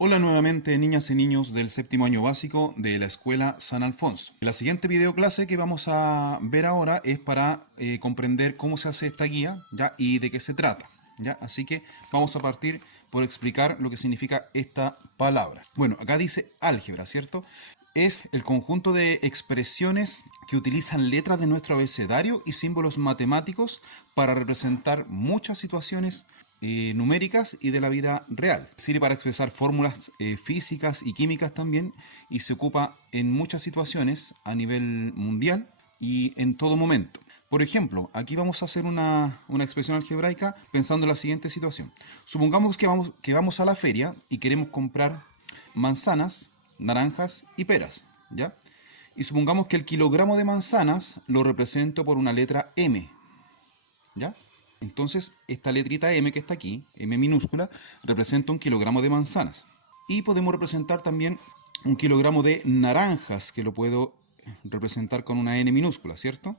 Hola nuevamente niñas y niños del séptimo año básico de la escuela San Alfonso. La siguiente videoclase que vamos a ver ahora es para comprender cómo se hace esta guía, ¿ya? Y de qué se trata, ¿ya? Así que vamos a partir por explicar lo que significa esta palabra. Bueno, acá dice álgebra, ¿cierto? Es el conjunto de expresiones que utilizan letras de nuestro abecedario y símbolos matemáticos para representar muchas situaciones numéricas y de la vida real. Sirve para expresar fórmulas físicas y químicas también y se ocupa en muchas situaciones a nivel mundial y en todo momento. Por ejemplo, aquí vamos a hacer una expresión algebraica pensando en la siguiente situación. Supongamos que vamos a la feria y queremos comprar manzanas, naranjas y peras, ¿ya? Y supongamos que el kilogramo de manzanas lo represento por una letra M, ¿ya? Entonces, esta letrita M que está aquí, M minúscula, representa un kilogramo de manzanas. Y podemos representar también un kilogramo de naranjas, que lo puedo representar con una N minúscula, ¿cierto?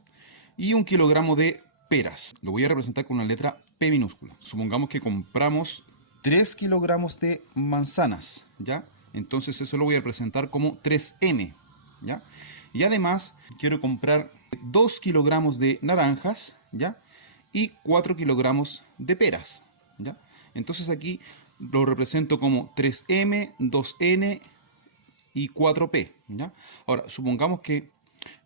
Y un kilogramo de peras, lo voy a representar con una letra P minúscula. Supongamos que compramos 3 kilogramos de manzanas, ¿ya? Entonces eso lo voy a representar como 3M, ¿ya? Y además quiero comprar 2 kilogramos de naranjas, ¿ya? Y 4 kilogramos de peras, ¿ya? Entonces aquí lo represento como 3M, 2N y 4P, ¿ya? Ahora, supongamos que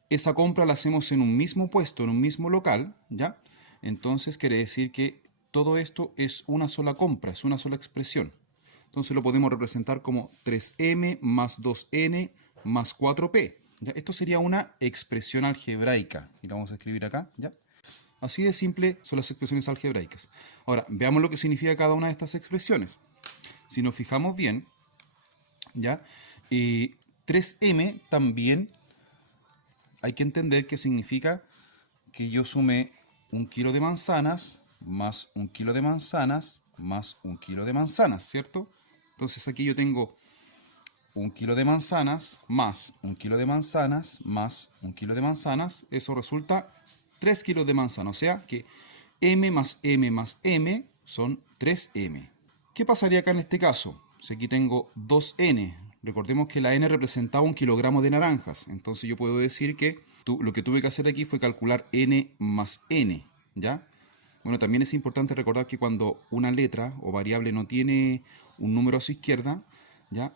esa compra la hacemos en un mismo puesto, en un mismo local, ¿ya? Entonces quiere decir que todo esto es una sola compra, es una sola expresión. Entonces lo podemos representar como 3M más 2N más 4P, ¿ya? Esto sería una expresión algebraica. Y la vamos a escribir acá, ¿ya? Así de simple son las expresiones algebraicas. Ahora, veamos lo que significa cada una de estas expresiones. Si nos fijamos bien, ¿ya? 3M también hay que entender que significa que yo sumé un kilo de manzanas más un kilo de manzanas más un kilo de manzanas, ¿cierto? Entonces aquí yo tengo un kilo de manzanas más un kilo de manzanas más un kilo de manzanas. Eso resulta 3 kilos de manzana. O sea que M más M más M son 3M. ¿Qué pasaría acá en este caso? Si aquí tengo 2N. Recordemos que la N representaba un kilogramo de naranjas. Entonces yo puedo decir que lo que tuve que hacer aquí fue calcular N más N, ¿ya? Bueno, también es importante recordar que cuando una letra o variable no tiene un número a su izquierda, ¿ya?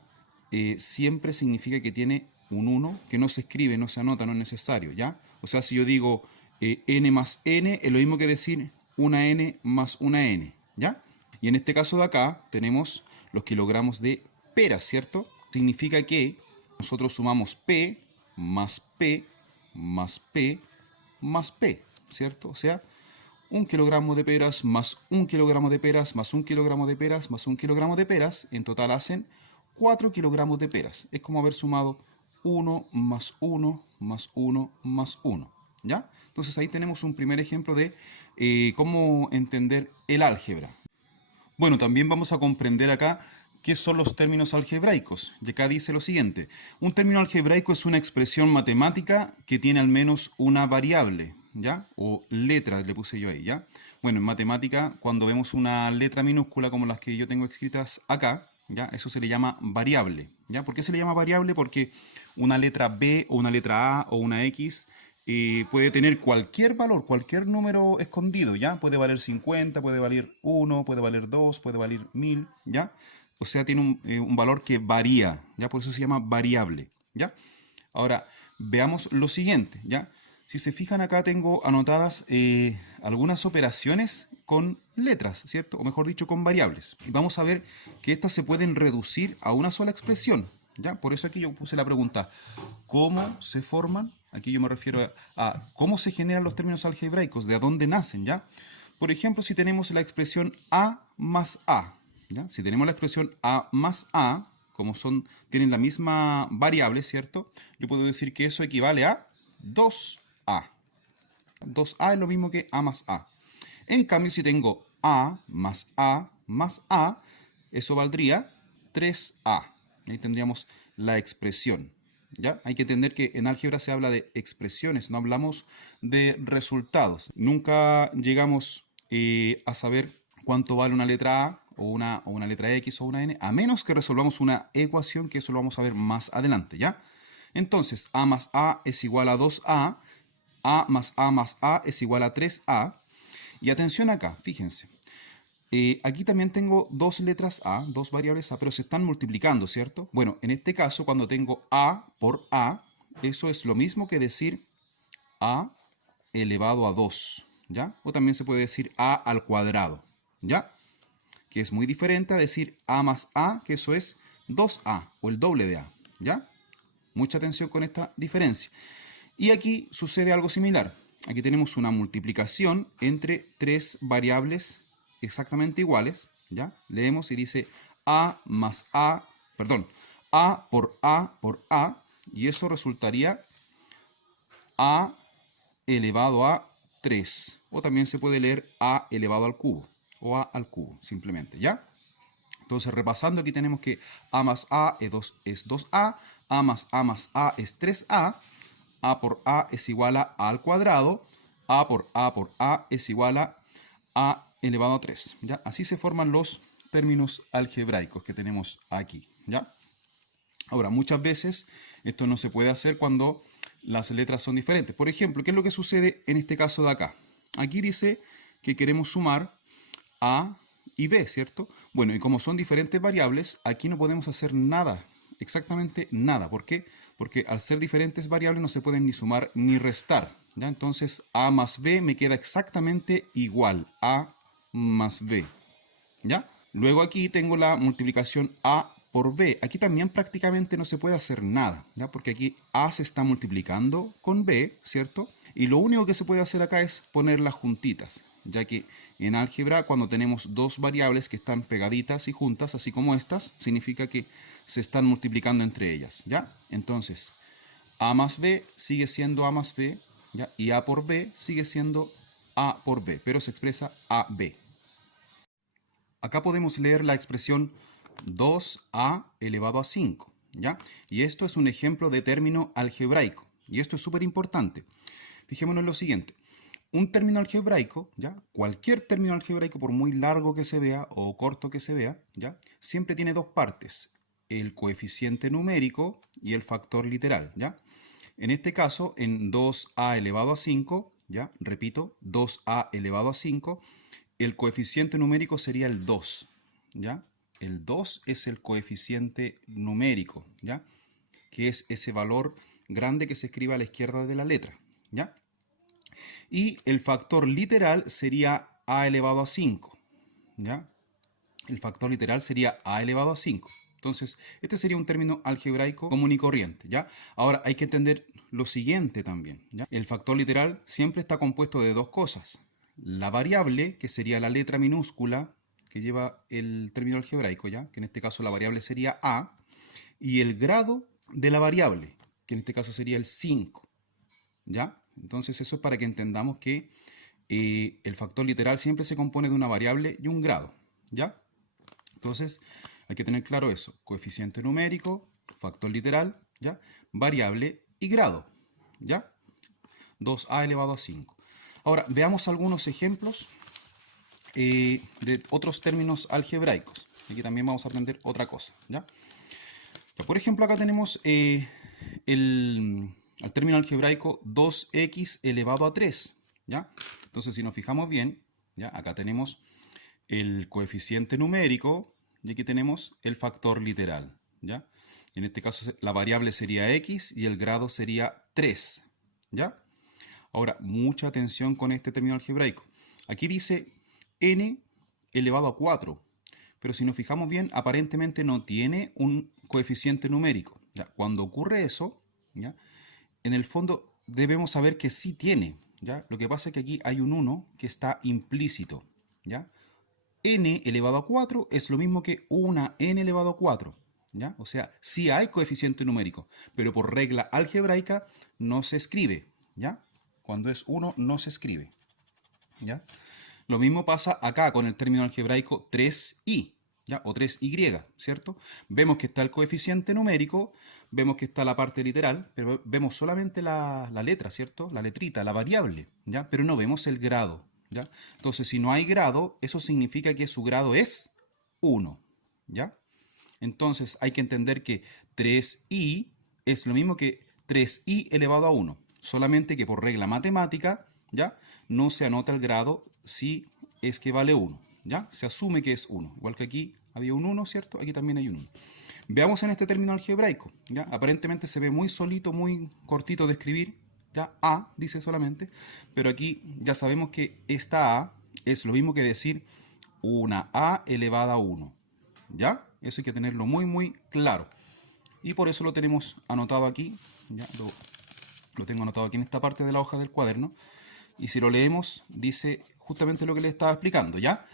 Siempre significa que tiene un 1 que no se escribe, no se anota, no es necesario, ¿ya? O sea, si yo digo n más n, es lo mismo que decir una n más una n, ¿ya? Y en este caso de acá tenemos los kilogramos de peras, ¿cierto? Significa que nosotros sumamos p más p más p más p, ¿cierto? O sea, un kilogramo de peras más un kilogramo de peras más un kilogramo de peras más un kilogramo de peras, en total hacen 4 kilogramos de peras. Es como haber sumado 1 más 1 más 1 más 1, ¿ya? Entonces ahí tenemos un primer ejemplo de cómo entender el álgebra. Bueno, también vamos a comprender acá qué son los términos algebraicos. Y acá dice lo siguiente. Un término algebraico es una expresión matemática que tiene al menos una variable, ¿ya? O letra, le puse yo ahí, ¿ya? Bueno, en matemática, cuando vemos una letra minúscula como las que yo tengo escritas acá, ¿ya? Eso se le llama variable, ¿ya? ¿Por qué se le llama variable? Porque una letra B o una letra A o una X puede tener cualquier valor, cualquier número escondido, ¿ya? Puede valer 50, puede valer 1, puede valer 2, puede valer 1000, ¿ya? O sea, tiene un valor que varía, ¿ya? Por eso se llama variable, ¿ya? Ahora, veamos lo siguiente, ¿ya? Si se fijan acá tengo anotadas algunas operaciones con letras, ¿cierto? O mejor dicho, con variables. Y vamos a ver que estas se pueden reducir a una sola expresión, ¿ya? Por eso aquí yo puse la pregunta, ¿cómo se forman? Aquí yo me refiero a cómo se generan los términos algebraicos, de a dónde nacen, ¿ya? Por ejemplo, si tenemos la expresión A más A, ¿ya? Si tenemos la expresión A más A, como tienen la misma variable, ¿cierto? Yo puedo decir que eso equivale a 2A. 2A es lo mismo que A más A. En cambio, si tengo A más A más A, eso valdría 3A. Ahí tendríamos la expresión, ¿ya? Hay que entender que en álgebra se habla de expresiones, no hablamos de resultados. Nunca llegamos a saber cuánto vale una letra A o una letra X o una N, a menos que resolvamos una ecuación, que eso lo vamos a ver más adelante, ¿ya? Entonces, A más A es igual a 2A, A más A es igual a 3A, y atención acá, fíjense. Aquí también tengo dos letras A, dos variables A, pero se están multiplicando, ¿cierto? Bueno, en este caso, cuando tengo A por A, eso es lo mismo que decir A elevado a 2, ¿ya? O también se puede decir A al cuadrado, ¿ya? Que es muy diferente a decir A más A, que eso es 2A, o el doble de A, ¿ya? Mucha atención con esta diferencia. Y aquí sucede algo similar. Aquí tenemos una multiplicación entre tres variables exactamente iguales, ¿ya? Leemos y dice A más A, perdón, A por A, y eso resultaría A elevado a 3. O también se puede leer A elevado al cubo, o A al cubo, simplemente, ¿ya? Entonces, repasando, aquí tenemos que A más A es 2A, A más A es 3A, A por A es igual a al cuadrado, A por A es igual a elevado a 3, ¿ya? Así se forman los términos algebraicos que tenemos aquí, ¿ya? Ahora, muchas veces esto no se puede hacer cuando las letras son diferentes. Por ejemplo, ¿qué es lo que sucede en este caso de acá? Aquí dice que queremos sumar A y B, ¿cierto? Bueno, y como son diferentes variables, aquí no podemos hacer nada, exactamente nada. ¿Por qué? Porque al ser diferentes variables no se pueden ni sumar ni restar, ¿ya? Entonces, A más B me queda exactamente igual, A más B, ¿ya? Luego aquí tengo la multiplicación A por B. Aquí también prácticamente no se puede hacer nada, ¿ya? Porque aquí A se está multiplicando con B, ¿cierto? Y lo único que se puede hacer acá es ponerlas juntitas, ya que en álgebra, cuando tenemos dos variables que están pegaditas y juntas, así como estas, significa que se están multiplicando entre ellas, ¿ya? Entonces, A más B sigue siendo A más B, ¿ya? Y A por B sigue siendo A por B, pero se expresa AB. Acá podemos leer la expresión 2A elevado a 5, ¿ya? Y esto es un ejemplo de término algebraico, y esto es súper importante. Fijémonos en lo siguiente. Un término algebraico, ¿ya? Cualquier término algebraico, por muy largo que se vea o corto que se vea, ¿ya? Siempre tiene dos partes, el coeficiente numérico y el factor literal, ¿ya? En este caso, en 2a elevado a 5, ¿ya? Repito, 2a elevado a 5, el coeficiente numérico sería el 2, ¿ya? El 2 es el coeficiente numérico, ¿ya? Que es ese valor grande que se escribe a la izquierda de la letra, ¿ya? Y el factor literal sería a elevado a 5, ¿ya? El factor literal sería a elevado a 5. Entonces, este sería un término algebraico común y corriente, ¿ya? Ahora, hay que entender lo siguiente también, ¿ya? El factor literal siempre está compuesto de dos cosas. La variable, que sería la letra minúscula que lleva el término algebraico, ¿ya? Que en este caso la variable sería a, y el grado de la variable, que en este caso sería el 5, ¿ya? Entonces eso es para que entendamos que el factor literal siempre se compone de una variable y un grado, ¿ya? Entonces hay que tener claro eso, coeficiente numérico, factor literal, ¿ya? Variable y grado, ¿ya? 2a elevado a 5. Ahora, veamos algunos ejemplos de otros términos algebraicos. Aquí también vamos a aprender otra cosa, ¿ya? Por ejemplo, acá tenemos el término algebraico 2x elevado a 3, ¿ya? Entonces, si nos fijamos bien, ¿ya? Acá tenemos el coeficiente numérico y aquí tenemos el factor literal, ¿ya? En este caso, la variable sería x y el grado sería 3, ¿ya? Ahora, mucha atención con este término algebraico. Aquí dice n elevado a 4, pero si nos fijamos bien, aparentemente no tiene un coeficiente numérico, ¿ya? Cuando ocurre eso, ¿ya? En el fondo debemos saber que sí tiene, ¿ya? Lo que pasa es que aquí hay un 1 que está implícito, ¿ya? N elevado a 4 es lo mismo que una n elevado a 4, ¿ya? O sea, sí hay coeficiente numérico, pero por regla algebraica no se escribe, ¿ya? Cuando es 1 no se escribe, ¿ya? Lo mismo pasa acá con el término algebraico 3i, ¿ya? O 3y, ¿cierto? Vemos que está el coeficiente numérico, vemos que está la parte literal, pero vemos solamente la letra, ¿cierto? La letrita, la variable, ¿ya? Pero no vemos el grado, ¿ya? Entonces, si no hay grado, eso significa que su grado es 1, ¿ya? Entonces hay que entender que 3i es lo mismo que 3i elevado a 1, solamente que por regla matemática, ¿ya? No se anota el grado si es que vale 1, ¿ya? Se asume que es 1, igual que aquí había un 1, ¿cierto? Aquí también hay un 1. Veamos en este término algebraico, ¿ya? Aparentemente se ve muy solito, muy cortito de escribir, ¿ya? A dice solamente, pero aquí ya sabemos que esta A es lo mismo que decir una A elevada a 1, ¿ya? Eso hay que tenerlo muy, muy claro. Y por eso lo tenemos anotado aquí, ¿ya? Lo tengo anotado aquí en esta parte de la hoja del cuaderno. Y si lo leemos, dice justamente lo que le estaba explicando, ¿ya?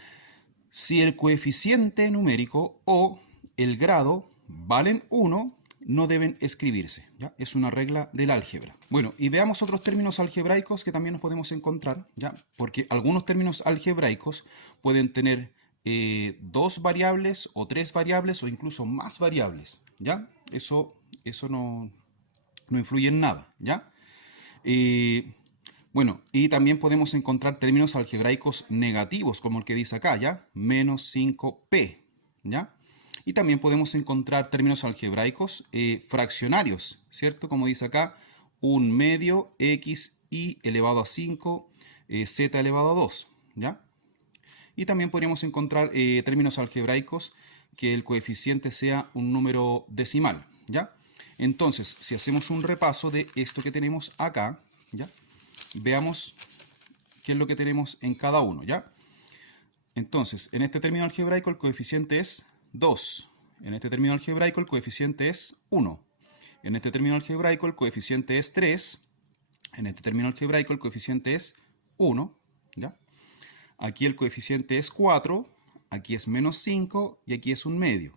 Si el coeficiente numérico o el grado valen 1, no deben escribirse, ¿ya? Es una regla del álgebra. Bueno, y veamos otros términos algebraicos que también nos podemos encontrar, ¿ya? Porque algunos términos algebraicos pueden tener 2 variables o 3 variables o incluso más variables, ¿ya? Eso no influye en nada, ¿ya? Bueno, y también podemos encontrar términos algebraicos negativos, como el que dice acá, ¿ya? Menos 5p, ¿ya? Y también podemos encontrar términos algebraicos fraccionarios, ¿cierto? Como dice acá, 1/2 x y elevado a 5 z elevado a 2, ¿ya? Y también podríamos encontrar términos algebraicos que el coeficiente sea un número decimal, ¿ya? Entonces, si hacemos un repaso de esto que tenemos acá, ¿ya? Veamos qué es lo que tenemos en cada uno, ¿ya? Entonces, en este término algebraico el coeficiente es 2. En este término algebraico el coeficiente es 1. En este término algebraico el coeficiente es 3. En este término algebraico el coeficiente es 1, ¿ya? Aquí el coeficiente es 4, aquí es menos 5 y aquí es un medio.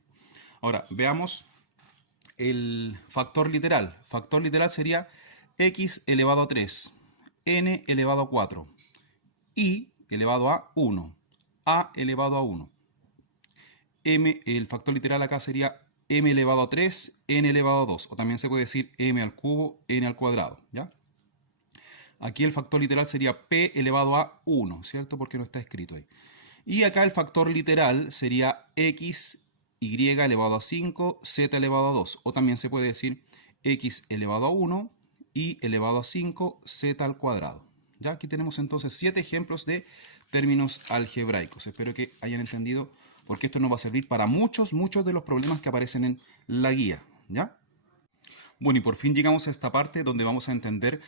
Ahora, veamos el factor literal. Factor literal sería x elevado a 3, n elevado a 4, y elevado a 1, a elevado a 1. El factor literal acá sería m elevado a 3, n elevado a 2, o también se puede decir m al cubo, n al cuadrado, ¿ya? Aquí el factor literal sería p elevado a 1, ¿cierto? Porque no está escrito ahí. Y acá el factor literal sería x, y elevado a 5, z elevado a 2. O también se puede decir x elevado a 1, y elevado a 5, z al cuadrado. Ya aquí tenemos entonces 7 ejemplos de términos algebraicos. Espero que hayan entendido, porque esto nos va a servir para muchos de los problemas que aparecen en la guía, ¿ya? Bueno, y por fin llegamos a esta parte donde vamos a entender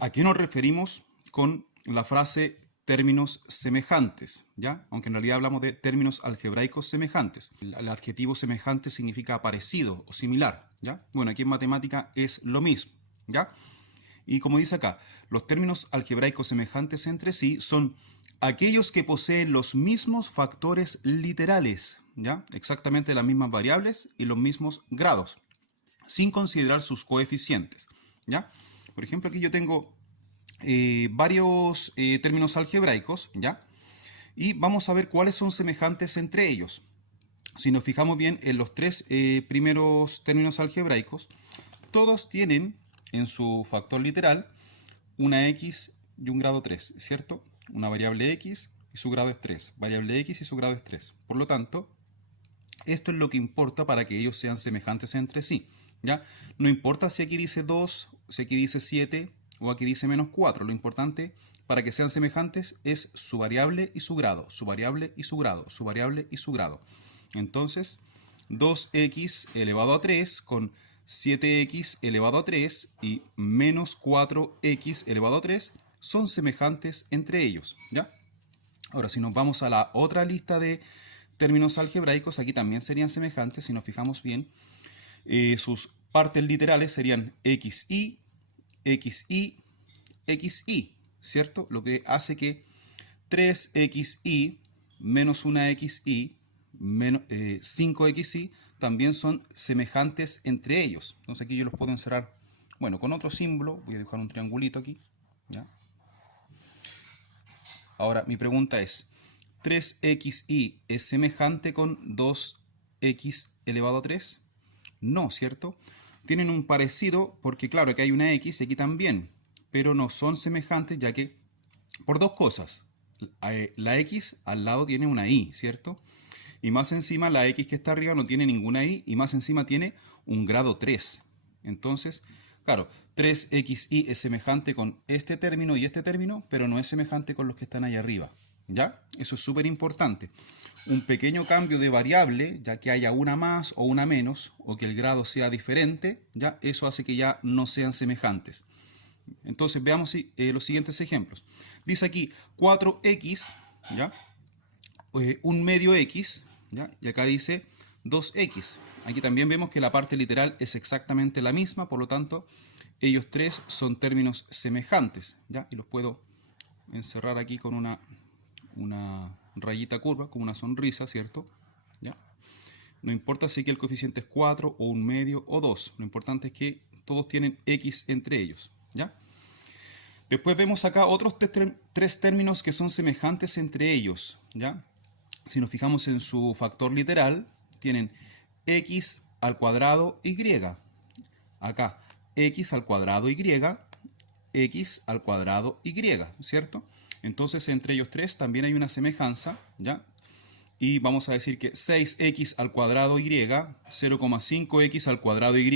a qué nos referimos con la frase términos semejantes, ¿ya? Aunque en realidad hablamos de términos algebraicos semejantes. El adjetivo semejante significa parecido o similar, ¿ya? Bueno, aquí en matemática es lo mismo, ¿ya? Y como dice acá, los términos algebraicos semejantes entre sí son aquellos que poseen los mismos factores literales, ¿ya? Exactamente las mismas variables y los mismos grados, sin considerar sus coeficientes, ¿ya? Por ejemplo, aquí yo tengo varios términos algebraicos, ¿ya? Y vamos a ver cuáles son semejantes entre ellos. Si nos fijamos bien en los 3 primeros términos algebraicos, todos tienen en su factor literal una x y un grado 3, ¿cierto? Una variable x y su grado es 3, variable x y su grado es 3. Por lo tanto, esto es lo que importa para que ellos sean semejantes entre sí, ¿ya? No importa si aquí dice 2, si aquí dice 7 o aquí dice menos 4. Lo importante para que sean semejantes es su variable y su grado, su variable y su grado, su variable y su grado. Entonces, 2x elevado a 3 con 7x elevado a 3 y menos 4x elevado a 3 son semejantes entre ellos, ¿ya? Ahora, si nos vamos a la otra lista de términos algebraicos, aquí también serían semejantes. Si nos fijamos bien, sus partes literales serían xy, xy, xy, ¿cierto? Lo que hace que 3xy menos una xy menos 5xy también son semejantes entre ellos. Entonces aquí yo los puedo encerrar, bueno, con otro símbolo. Voy a dibujar un triangulito aquí, ¿ya? Ahora, mi pregunta es, ¿3xy es semejante con 2x elevado a 3? No, ¿cierto? Tienen un parecido porque, claro, aquí hay una x y aquí también, pero no son semejantes ya que, por dos cosas. La x al lado tiene una y, ¿cierto? Y más encima la x que está arriba no tiene ninguna y más encima tiene un grado 3. Entonces, claro, 3xy es semejante con este término y este término, pero no es semejante con los que están ahí arriba. ¿Ya? Eso es súper importante. Un pequeño cambio de variable, ya que haya una más o una menos, o que el grado sea diferente, ¿ya? Eso hace que ya no sean semejantes. Entonces veamos los siguientes ejemplos. Dice aquí 4x, ¿ya? Un medio x, ¿ya? Y acá dice 2x. Aquí también vemos que la parte literal es exactamente la misma, por lo tanto, ellos tres son términos semejantes, ¿ya? Y los puedo encerrar aquí con una rayita curva, como una sonrisa, ¿cierto? ¿Ya? No importa si aquí el coeficiente es 4 o un medio o 2, lo importante es que todos tienen x entre ellos, ¿ya? Después vemos acá otros tres términos que son semejantes entre ellos, ¿ya? Si nos fijamos en su factor literal, tienen x al cuadrado y. Acá, x al cuadrado y, x al cuadrado y, ¿cierto? Entonces, entre ellos tres también hay una semejanza, ¿ya? Y vamos a decir que 6x al cuadrado y, 0,5x al cuadrado y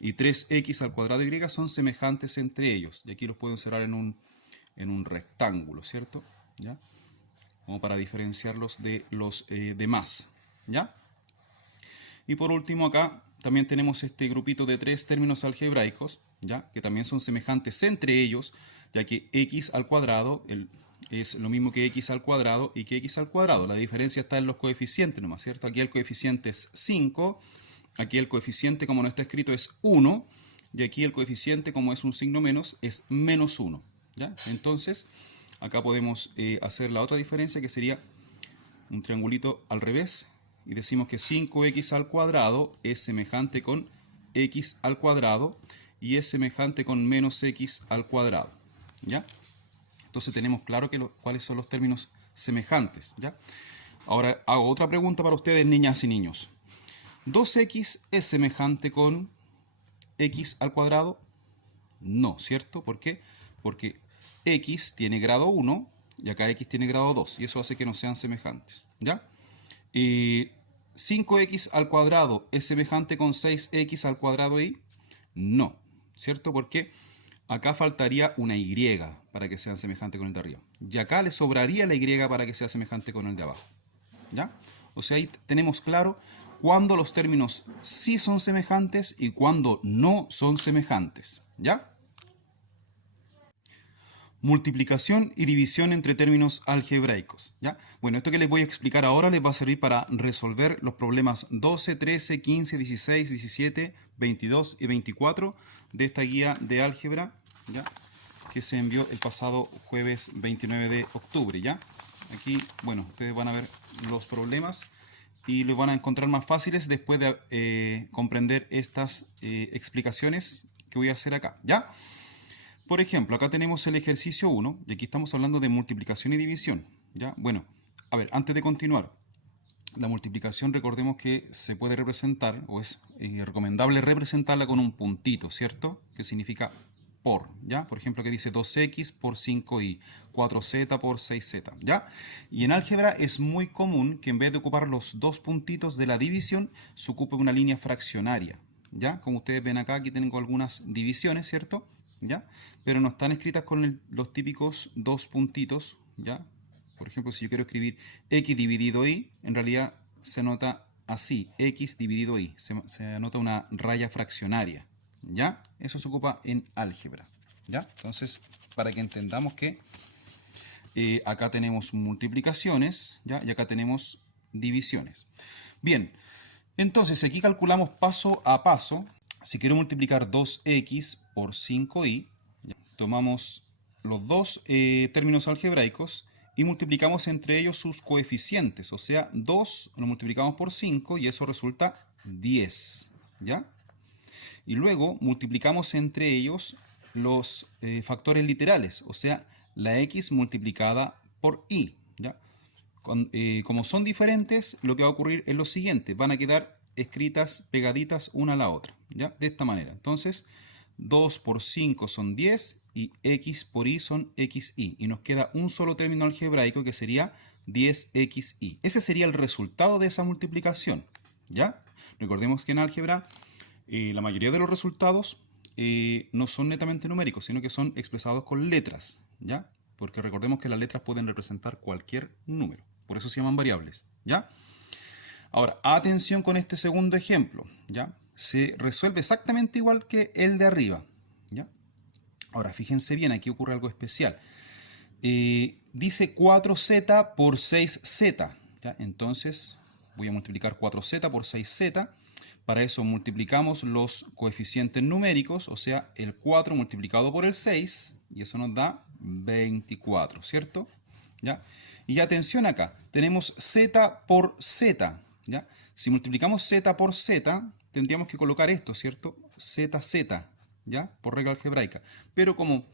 3x al cuadrado y son semejantes entre ellos. Y aquí los puedo encerrar en un rectángulo, ¿cierto? ¿Ya? Como para diferenciarlos de los demás, ¿ya? Y por último acá también tenemos este grupito de tres términos algebraicos, ¿ya? Que también son semejantes entre ellos, ya que x al cuadrado es lo mismo que x al cuadrado y que x al cuadrado. La diferencia está en los coeficientes nomás, ¿cierto? Aquí el coeficiente es 5, aquí el coeficiente como no está escrito es 1, y aquí el coeficiente como es un signo menos es menos 1, ¿ya? Entonces, acá podemos hacer la otra diferencia que sería un triangulito al revés y decimos que 5x al cuadrado es semejante con x al cuadrado y es semejante con menos x al cuadrado, ¿ya? Entonces tenemos claro cuáles son los términos semejantes, ¿ya? Ahora hago otra pregunta para ustedes, niñas y niños. ¿2x es semejante con x al cuadrado? No, ¿cierto? ¿Por qué? Porque x tiene grado 1 y acá x tiene grado 2 y eso hace que no sean semejantes, ¿ya? 5x al cuadrado es semejante con 6x al cuadrado y no, ¿cierto? Porque acá faltaría una y para que sean semejantes con el de arriba y acá le sobraría la y para que sea semejante con el de abajo, ¿ya? O sea, ahí tenemos claro cuándo los términos sí son semejantes y cuándo no son semejantes, ¿ya? Multiplicación y división entre términos algebraicos, ¿ya? Bueno, esto que les voy a explicar ahora les va a servir para resolver los problemas 12, 13, 15, 16, 17, 22 y 24 de esta guía de álgebra, ¿ya? Que se envió el pasado jueves 29 de octubre, ¿ya? Aquí, bueno, ustedes van a ver los problemas y los van a encontrar más fáciles después de comprender estas explicaciones que voy a hacer acá, ¿ya? Por ejemplo, acá tenemos el ejercicio 1 y aquí estamos hablando de multiplicación y división, ¿ya? Bueno, a ver, antes de continuar, la multiplicación recordemos que se puede representar, o es recomendable representarla con un puntito, ¿cierto? Que significa por, ¿ya? Por ejemplo, que dice 2x por 5y, 4z por 6z, ¿ya? Y en álgebra es muy común que en vez de ocupar los dos puntitos de la división, se ocupe una línea fraccionaria, ¿ya? Como ustedes ven acá, aquí tengo algunas divisiones, ¿cierto? ¿Ya? Pero no están escritas con los típicos dos puntitos, ¿ya? Por ejemplo, si yo quiero escribir x dividido y, en realidad se anota así, x dividido y, se anota una raya fraccionaria, ¿ya? Eso se ocupa en álgebra, ¿ya? Entonces, para que entendamos que acá tenemos multiplicaciones, ¿ya? Y acá tenemos divisiones. Bien, entonces aquí calculamos paso a paso. Si quiero multiplicar 2x por 5y, tomamos los dos términos algebraicos y multiplicamos entre ellos sus coeficientes. O sea, 2 lo multiplicamos por 5 y eso resulta 10, ¿ya? Y luego multiplicamos entre ellos los factores literales, o sea, la x multiplicada por y, ¿ya? Como son diferentes, lo que va a ocurrir es lo siguiente, van a quedar escritas pegaditas una a la otra, ¿ya? De esta manera. Entonces, 2 por 5 son 10 y x por y son xy. Y nos queda un solo término algebraico que sería 10xy. Ese sería el resultado de esa multiplicación, ¿ya? Recordemos que en álgebra la mayoría de los resultados no son netamente numéricos, sino que son expresados con letras, ¿ya? Porque recordemos que las letras pueden representar cualquier número, por eso se llaman variables, ¿ya? Ahora, atención con este segundo ejemplo, ¿ya? Se resuelve exactamente igual que el de arriba, ¿ya? Ahora, fíjense bien, aquí ocurre algo especial. Dice 4z por 6z, ¿ya? Entonces, voy a multiplicar 4z por 6z. Para eso multiplicamos los coeficientes numéricos, o sea, el 4 multiplicado por el 6, y eso nos da 24, ¿cierto? ¿Ya? Y atención acá, tenemos z por z, ¿ya? Si multiplicamos z por z, tendríamos que colocar esto, ¿cierto? ZZ, ¿ya? Por regla algebraica. Pero como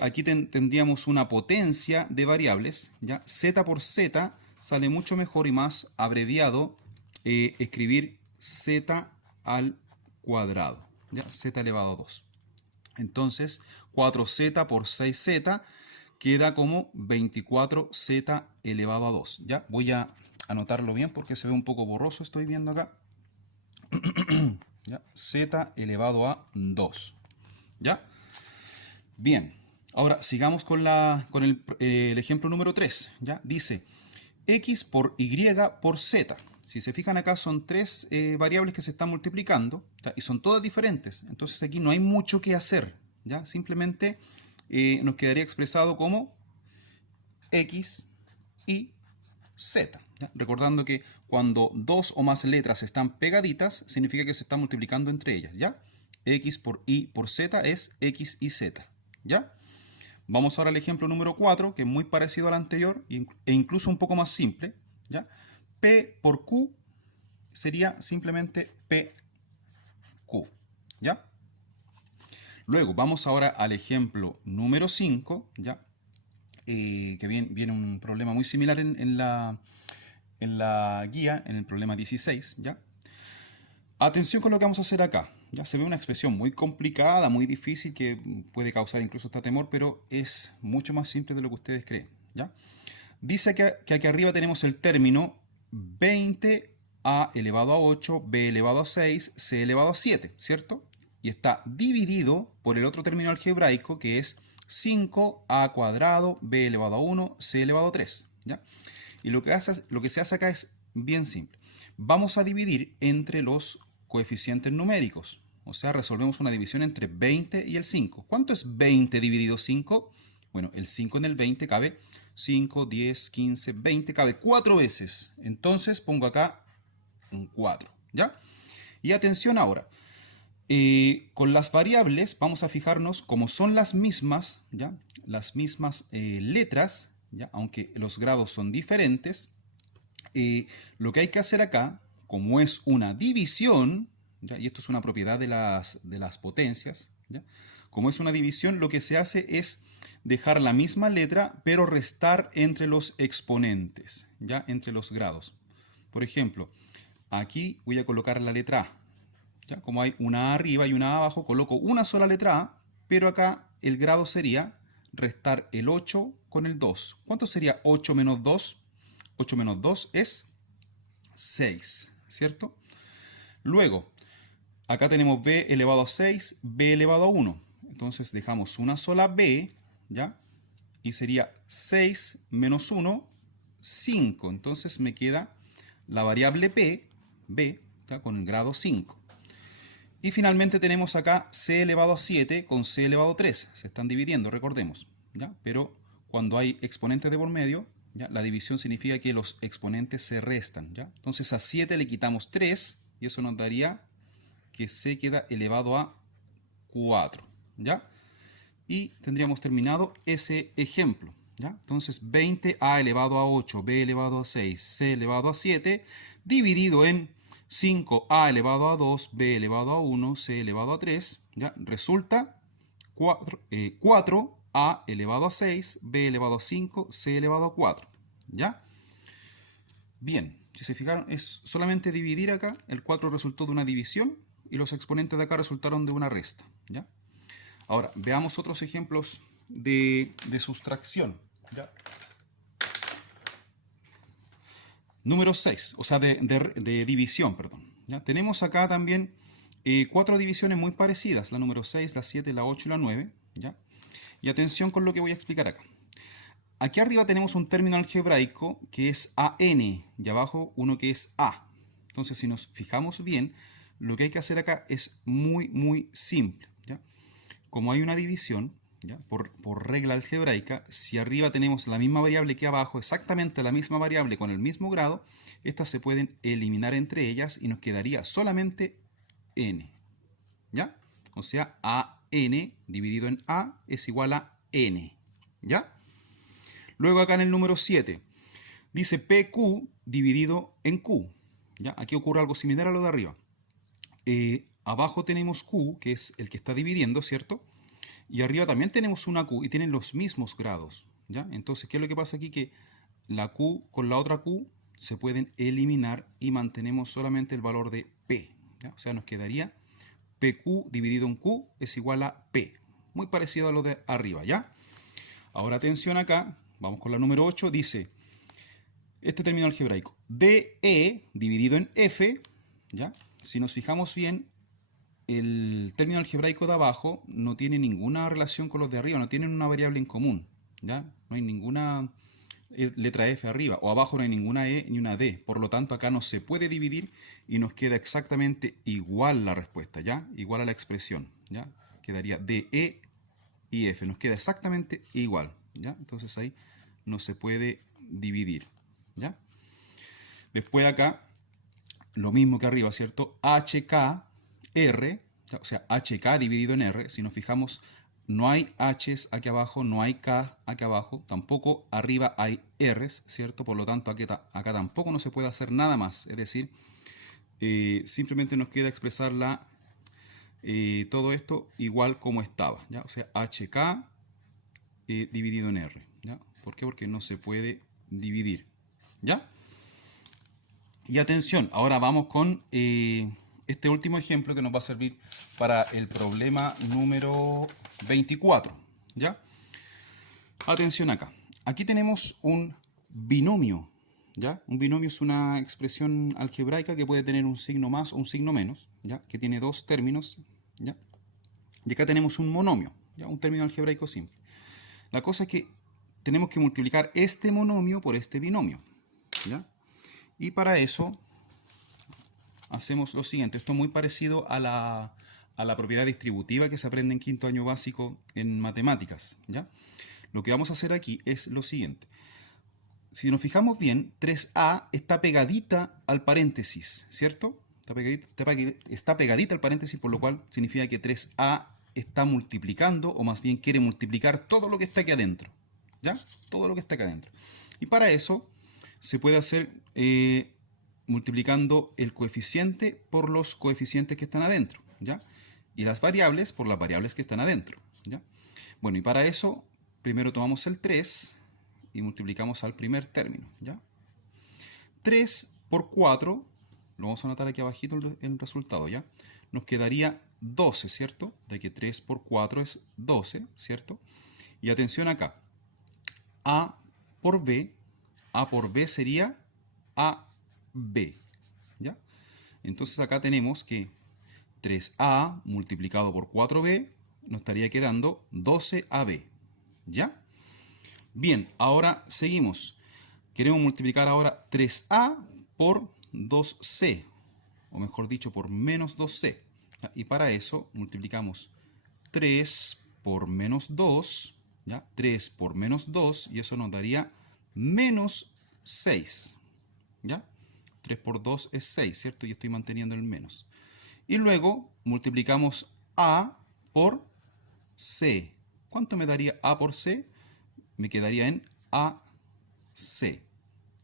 aquí tendríamos una potencia de variables, ¿ya? Z por z sale mucho mejor y más abreviado escribir z al cuadrado, ¿ya? Z elevado a 2. Entonces, 4z por 6z queda como 24z elevado a 2. ¿Ya? Voy a anotarlo bien porque se ve un poco borroso, estoy viendo acá. ¿Ya? Z elevado a 2. ¿Ya? Bien. Ahora sigamos con el ejemplo número 3. ¿Ya? Dice x por y por z. Si se fijan acá son tres variables que se están multiplicando, ¿ya? Y son todas diferentes. Entonces aquí no hay mucho que hacer, ¿ya? Simplemente nos quedaría expresado como x y z, ¿ya? Recordando que cuando dos o más letras están pegaditas, significa que se están multiplicando entre ellas, ¿ya? X por y por z es x y z, ¿ya? Vamos ahora al ejemplo número 4, que es muy parecido al anterior e incluso un poco más simple, ¿ya? P por Q sería simplemente PQ, ¿ya? Luego vamos ahora al ejemplo número 5, ¿ya? Que viene un problema muy similar en la guía, en el problema 16, ¿ya? Atención con lo que vamos a hacer acá. Ya se ve una expresión muy complicada, muy difícil, que puede causar incluso hasta temor, pero es mucho más simple de lo que ustedes creen, ¿ya? Dice que aquí arriba tenemos el término 20a elevado a 8, b elevado a 6, c elevado a 7, ¿cierto? Y está dividido por el otro término algebraico que es 5a cuadrado, b elevado a 1, c elevado a 3, ¿ya? Y lo que se hace acá es bien simple. Vamos a dividir entre los coeficientes numéricos. O sea, resolvemos una división entre 20 y el 5. ¿Cuánto es 20 dividido 5? Bueno, el 5 en el 20 cabe 5, 10, 15, 20, cabe 4 veces. Entonces pongo acá un 4, ¿ya? Y atención ahora, con las variables vamos a fijarnos como son las mismas, ¿ya? Las mismas letras, ¿ya? Aunque los grados son diferentes. Lo que hay que hacer acá, como es una división, ¿ya? Y esto es una propiedad de las potencias, ¿ya? Como es una división, lo que se hace es dejar la misma letra, pero restar entre los exponentes, ¿ya? Entre los grados. Por ejemplo, aquí voy a colocar la letra A, ¿ya? Como hay una A arriba y una A abajo, coloco una sola letra A, pero acá el grado sería restar el 8 con el 2. ¿Cuánto sería 8 menos 2? 8 menos 2 es 6, ¿cierto? Luego, acá tenemos b elevado a 6, b elevado a 1. Entonces dejamos una sola b, ¿ya? Y sería 6 menos 1, 5. Entonces me queda la variable b, ¿ya? Con el grado 5. Y finalmente tenemos acá c elevado a 7 con c elevado a 3. Se están dividiendo, recordemos, ¿ya? Pero cuando hay exponentes de por medio, ¿ya? La división significa que los exponentes se restan, ¿ya? Entonces a 7 le quitamos 3 y eso nos daría que c queda elevado a 4, ¿ya? Y tendríamos terminado ese ejemplo, ¿ya? Entonces 20a elevado a 8, b elevado a 6, c elevado a 7, dividido en 5a elevado a 2, b elevado a 1, c elevado a 3, ¿ya? Resulta 4a elevado a 6, b elevado a 5, c elevado a 4, ¿ya? Bien, si se fijaron, es solamente dividir acá. El 4 resultó de una división y los exponentes de acá resultaron de una resta, ¿ya? Ahora, veamos otros ejemplos de sustracción, ¿ya? Número 6, o sea, de división, perdón. ¿Ya? Tenemos acá también 4 divisiones muy parecidas, la número 6, la 7, la 8 y la 9. ¿Ya? Y atención con lo que voy a explicar acá. Aquí arriba tenemos un término algebraico que es AN y abajo uno que es A. Entonces, si nos fijamos bien, lo que hay que hacer acá es muy simple. ¿Ya? Como hay una división, ¿ya? Por regla algebraica, si arriba tenemos la misma variable que abajo, exactamente la misma variable con el mismo grado, estas se pueden eliminar entre ellas y nos quedaría solamente n. ¿Ya? O sea, AN dividido en A es igual a n. ¿Ya? Luego acá en el número 7 dice PQ dividido en Q. ¿Ya? Aquí ocurre algo similar a lo de arriba. Abajo tenemos Q, que es el que está dividiendo, ¿cierto? Y arriba también tenemos una Q y tienen los mismos grados. ¿Ya? Entonces, ¿qué es lo que pasa aquí? Que la Q con la otra Q se pueden eliminar y mantenemos solamente el valor de P. ¿Ya? O sea, nos quedaría PQ dividido en Q es igual a P. Muy parecido a lo de arriba, ¿ya? Ahora atención acá, vamos con la número 8, dice este término algebraico, DE dividido en F, ¿ya? Si nos fijamos bien, el término algebraico de abajo no tiene ninguna relación con los de arriba, no tienen una variable en común, ¿ya? No hay ninguna letra F arriba, o abajo no hay ninguna E ni una D, por lo tanto acá no se puede dividir y nos queda exactamente igual la respuesta, ¿ya? Igual a la expresión, ¿ya? Quedaría DE y F, nos queda exactamente igual, ¿ya? Entonces ahí no se puede dividir, ¿ya? Después acá, lo mismo que arriba, ¿cierto? HK, R, o sea, HK dividido en R, si nos fijamos, no hay H's aquí abajo, no hay K aquí abajo, tampoco arriba hay R's, ¿cierto? Por lo tanto, acá tampoco no se puede hacer nada más, es decir, simplemente nos queda expresar todo esto igual como estaba, ¿ya? O sea, HK dividido en R, ¿ya? ¿Por qué? Porque no se puede dividir, ¿ya? Y atención, ahora vamos con este último ejemplo que nos va a servir para el problema número 24, ¿ya? Atención acá. Aquí tenemos un binomio, ¿ya? Un binomio es una expresión algebraica que puede tener un signo más o un signo menos, ¿ya? Que tiene dos términos, ¿ya? Y acá tenemos un monomio, ¿ya? Un término algebraico simple. La cosa es que tenemos que multiplicar este monomio por este binomio, ¿ya? Y para eso hacemos lo siguiente. Esto es muy parecido a la propiedad distributiva que se aprende en quinto año básico en matemáticas, ¿ya? Lo que vamos a hacer aquí es lo siguiente. Si nos fijamos bien, 3a está pegadita al paréntesis, ¿cierto? Está pegadita al paréntesis, por lo cual significa que 3a está multiplicando, o más bien quiere multiplicar todo lo que está aquí adentro, ¿ya? Todo lo que está acá adentro. Y para eso se puede hacer multiplicando el coeficiente por los coeficientes que están adentro, ¿ya? Y las variables por las variables que están adentro, ¿ya? Bueno, y para eso, primero tomamos el 3 y multiplicamos al primer término, ¿ya? 3 por 4, lo vamos a anotar aquí abajito el resultado, ¿ya? Nos quedaría 12, ¿cierto? De que 3 por 4 es 12, ¿cierto? Y atención acá, A por B sería AB, ¿ya? Entonces acá tenemos que 3A multiplicado por 4B nos estaría quedando 12AB, ¿ya? Bien, ahora seguimos. Queremos multiplicar ahora 3A por 2C, o mejor dicho, por menos 2C. Y para eso multiplicamos 3 por menos 2, ¿ya? 3 por menos 2, y eso nos daría menos 6, ¿ya? 3 por 2 es 6, ¿cierto? Y estoy manteniendo el menos. Y luego multiplicamos A por C. ¿Cuánto me daría A por C? Me quedaría en AC,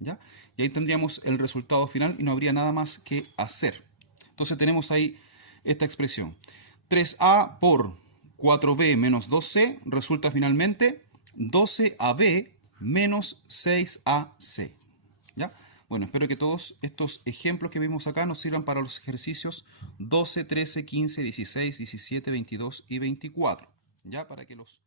¿ya? Y ahí tendríamos el resultado final y no habría nada más que hacer. Entonces tenemos ahí esta expresión. 3A por 4B menos 2C resulta finalmente 12AB menos 6AC, ¿ya? Bueno, espero que todos estos ejemplos que vimos acá nos sirvan para los ejercicios 12, 13, 15, 16, 17, 22 y 24, ¿ya? Para que los